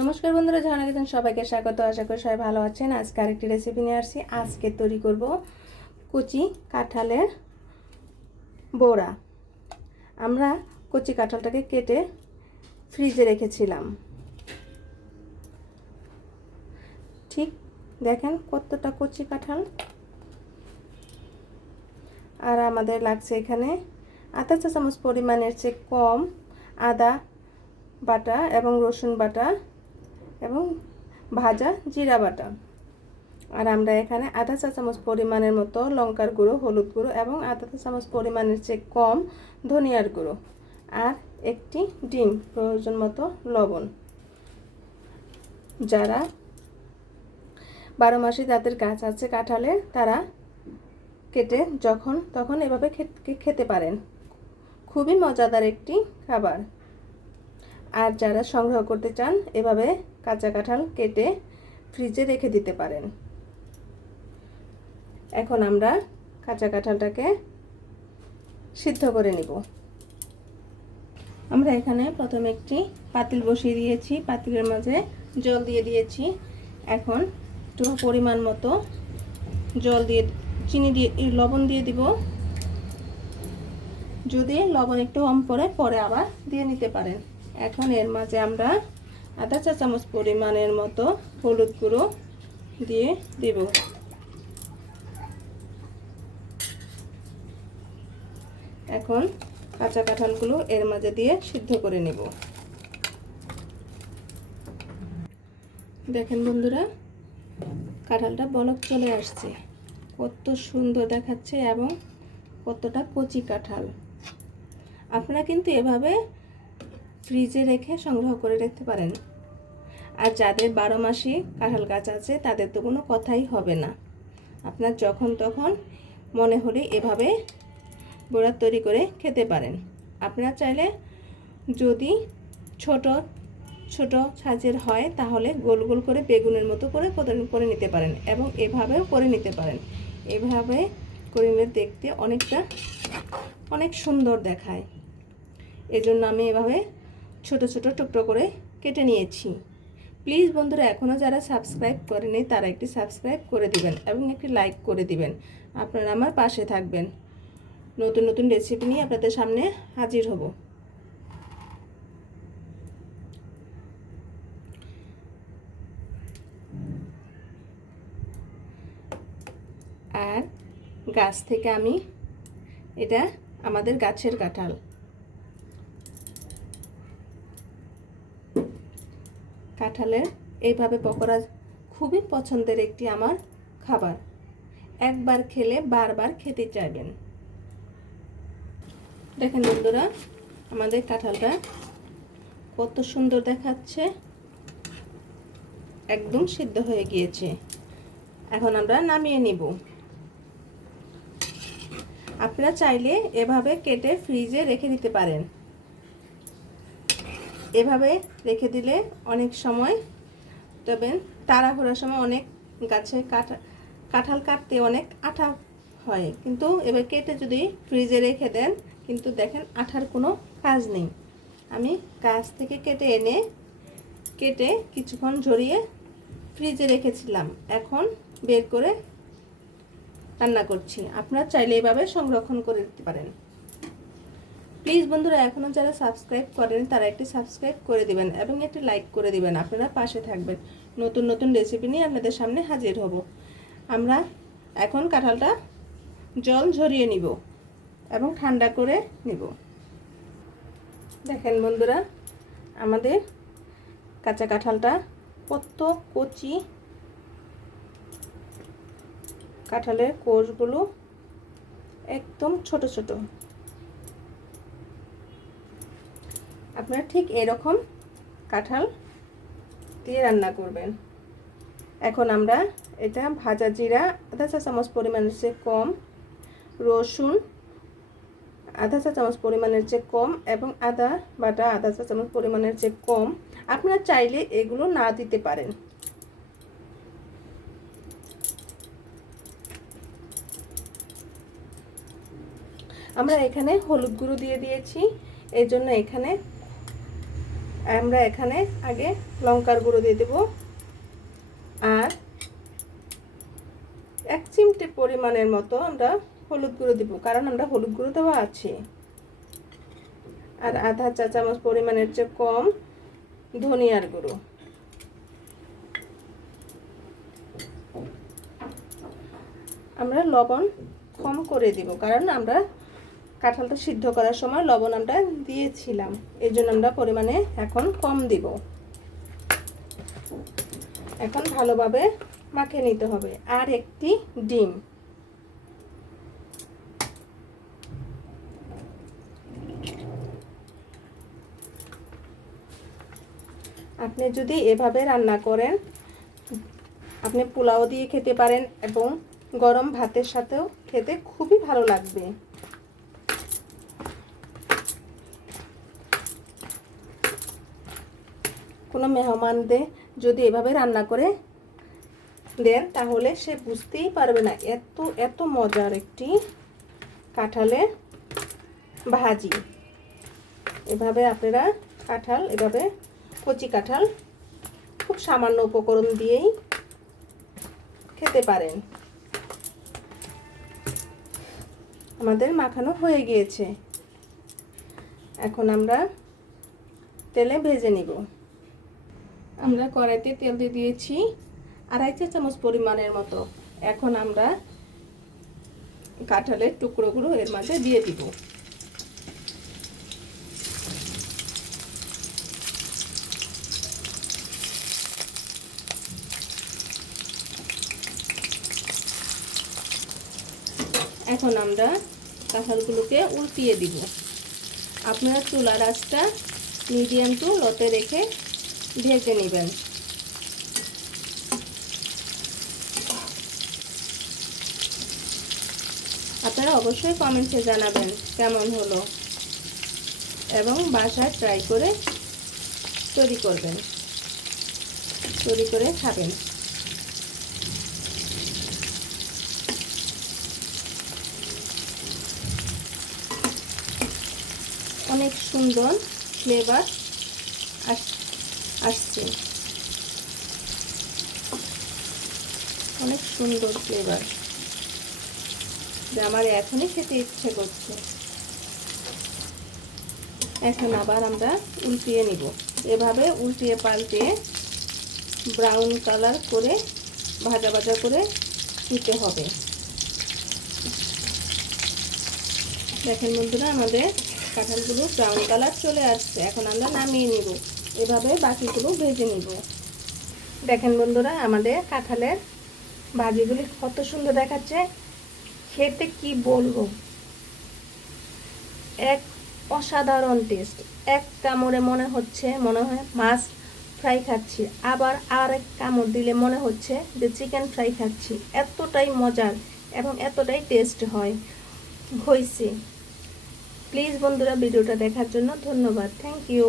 নমস্কার বন্ধুরা ঝর্ণা কিচেন সবাইকে স্বাগত। আশা করি সবাই ভালো আছেন। আজকে আরেকটি রেসিপি নিয়ে আসছি। আজকে তৈরি করব কচি কাঁঠালের বড়া। আমরা কচি কাঁঠালটাকে কেটে ফ্রিজে রেখেছিলাম। ঠিক দেখেন কতটা কচি কাঁঠাল। আর আমাদের লাগছে এখানে আধা চা চামচ পরিমাণের চেয়ে কম আদা বাটা এবং রসুন বাটা এবং ভাজা জিরা বাটা। আর আমরা এখানে আধা চা চামচ পরিমাণের মতো লঙ্কার গুঁড়ো, হলুদ গুঁড়ো এবং আধা চা চামচ পরিমাণের চেয়ে কম ধনিয়ার গুঁড়ো আর একটি ডিম প্রয়োজন মতো লবণ। যারা বারো মাসে যাদের গাছ আছে, কাঁঠালে তারা কেটে যখন তখন এভাবে খেতে পারেন। খুবই মজাদার একটি খাবার। আর যারা সংগ্রহ করতে চান, এভাবে কাঁচা কাঁঠাল কেটে ফ্রিজে রেখে দিতে পারেন। এখন আমরা কাঁচা কাঁঠালটাকে সিদ্ধ করে নিব। আমরা এখানে প্রথমে একটি পাতিল বসিয়ে দিয়েছি। পাতিলের মাঝে জল দিয়ে দিয়েছি। এখন একটু পরিমাণ মতো জল দিয়ে, চিনি দিয়ে লবণ দিয়ে দিব। যদি লবণ একটু কম পরে পরে আবার দিয়ে নিতে পারেন। এখন এর মাঝে আমরা আধা চা চামচ পরিমাণের মতো হলুদ গুঁড়ো দিয়ে দিব। এখন কাঁচা কাঁঠালগুলো এর মাঝে দিয়ে সিদ্ধ করে নেব। দেখেন বন্ধুরা, কাঁঠালটা বলক চলে আসছে। কত সুন্দর দেখাচ্ছে এবং কতটা কচি কাঁঠাল। আপনারা কিন্তু এভাবে ফ্রিজে রেখে সংগ্রহ করে রাখতে পারেন। আর যাদের বারো মাসি কাঁঠাল গাছ আছে, তাদের তো কোনো কথাই হবে না। আপনার যখন তখন মনে হলে এভাবে বড়া তৈরি করে খেতে পারেন। আপনারা চাইলে যদি ছোট ছোট সাজের হয়, তাহলে গোল গোল করে বেগুনের মতো করে করে নিতে পারেন এবং এভাবেও করে নিতে পারেন। এভাবে করে নিলে দেখতে অনেকটা, অনেক সুন্দর দেখায়। এজন্য আমি এভাবে ছোট ছোট টুকরো করে কেটে নিয়েছি। প্লিজ বন্ধুরা এখনও যারা সাবস্ক্রাইব করেনি তারা একটি সাবস্ক্রাইব করে দিবেন এবং একটি লাইক করে দিবেন। আপনারা আমার পাশে থাকবেন। নতুন নতুন রেসিপি নিয়ে আপনাদের সামনে হাজির হব। আর গাছ থেকে আমি এটা আমাদের গাছের কাঁঠাল। কাঁঠালের এইভাবে পকোড়া খুবই পছন্দের একটি আমার খাবার। একবার খেলে বারবার খেতে চাইবেন। দেখেন বন্ধুরা, আমাদের কাঁঠালটা কত সুন্দর দেখাচ্ছে। একদম সিদ্ধ হয়ে গিয়েছে। এখন আমরা নামিয়ে নিব। আপনারা চাইলে এভাবে কেটে ফ্রিজে রেখে দিতে পারেন। এভাবে রেখে দিলে অনেক সময়, তবে তাড়াহুড়ার সময় অনেক গাছে কাটা কাঁঠাল কাটতে অনেক আঠা হয়। কিন্তু এবার কেটে যদি ফ্রিজে রেখে দেন, কিন্তু দেখেন আঠার কোনো কাজ নেই। আমি গাছ থেকে কেটে এনে, কেটে কিছুক্ষণ ঝরিয়ে ফ্রিজে রেখেছিলাম। এখন বের করে রান্না করছি। আপনারা চাইলে এভাবে সংরক্ষণ করে দিতে পারেন। প্লিজ বন্ধুরা, এখনও যারা সাবস্ক্রাইব করেন, তারা একটি সাবস্ক্রাইব করে দিবেন এবং একটি লাইক করে দিবেন। আপনারা পাশে থাকবেন। নতুন নতুন রেসিপি নিয়ে আপনাদের সামনে হাজির হব। আমরা এখন কাঁঠালটা জল ঝরিয়ে নিব এবং ঠান্ডা করে নিব। দেখেন বন্ধুরা, আমাদের কাঁচা কাঁঠালটা কত কচি। কাঁঠালের কোষগুলো একদম ছোট ছোট। আপনারা ঠিক এরকম কাঁঠাল দিয়ে রান্না করবেন। এখন আমরা এটা ভাজা জিরা, আধা চা চামচ পরিমাণের চেয়ে কম রসুন, আধা চা চামচ পরিমাণের চেয়ে কম এবং আদা বাটা, আধা চা চামচ পরিমাণের চেয়ে কম, আপনারা চাইলে এগুলো না দিতে পারেন। আমরা এখানে হলুদ গুঁড়ো দিয়ে দিয়েছি। এই জন্য এখানে আমরা এখানে আগে লঙ্কার গুঁড়ো দিয়ে দেব। আর এক চিমটে পরিমাণের মতো আমরা হলুদ গুঁড়ো দিব, কারণ আমরা হলুদ গুঁড়ো দেওয়া আছে। আর আধা চা চামচ পরিমাণের চেয়ে কম ধনিয়ার গুঁড়ো। আমরা লবণ কম করে দিব, কারণ আমরা কাঁঠালটা সিদ্ধ করার সময় লবণ আমরা দিয়েছিলাম। এই জন্য আমরা পরিমাণে এখন কম দিব। এখন ভালোভাবে মাখিয়ে নিতে হবে। আর একটি ডিম। আপনি যদি এভাবে রান্না করেন, আপনি পোলাও দিয়ে খেতে পারেন এবং গরম ভাতের সাথেও খেতে খুবই ভালো লাগবে। কোনো মেহমানদের যদি এভাবে রান্না করে দেন, তাহলে সে বুঝতেই পারবে না এত এত মজার একটি কাঁঠালের ভাজি। এভাবে আপনারা কাঁঠাল, এভাবে কচি কাঁঠাল খুব সামান্য উপকরণ দিয়েই খেতে পারেন। আমাদের মাখানো হয়ে গিয়েছে। এখন আমরা তেলে ভেজে নিব। আমরা কড়াইতে তেল দিয়ে দিয়েছি আড়াই চা চামচ পরিমাণের মতো। এখন আমরা কাঁঠালের টুকরোগুলো এর মাঝে দিয়ে দিব। এখন আমরা কাঁঠালগুলোকে উল্টিয়ে দিব। আপনারা চুলার আঁচটা মিডিয়াম টু লতে রেখে ভেজে নেবেন। আপনারা অবশ্যই কমেন্টে জানাবেন কেমন হলো। এবং বাসায় ট্রাই করে তৈরি করবেন। তৈরি করে খাবেন। অনেক সুন্দর ফ্লেভার আসছে। অনেক সুন্দর ফ্লেভার যে আমার এখনই খেতে ইচ্ছে করছে। এখন আবার আমরা উল্টিয়ে নিব। এভাবে উল্টিয়ে পাল্টে ব্রাউন কালার করে ভাজা ভাজা করে নিতে হবে। দেখেন বন্ধুরা, আমাদের কাঁঠালগুলো ব্রাউন কালার চলে আসছে। এখন আমরা নামিয়ে নিব। এভাবে বাকিগুলো ভেজে নিব। দেখেন বন্ধুরা, আমাদের কাঁঠালের ভাজিগুলি কত সুন্দর দেখাচ্ছে। খেতে কি বলব? এক অসাধারণ টেস্ট এক কামড়ে মনে হচ্ছে, মনে হয় মাছ ফ্রাই খাচ্ছি। আবার আর এক কামড় দিলে মনে হচ্ছে যে চিকেন ফ্রাই খাচ্ছি। এতটাই মজার এবং এতটাই টেস্ট হয় হয়েছে প্লিজ বন্ধুরা, ভিডিওটা দেখার জন্য ধন্যবাদ। Thank you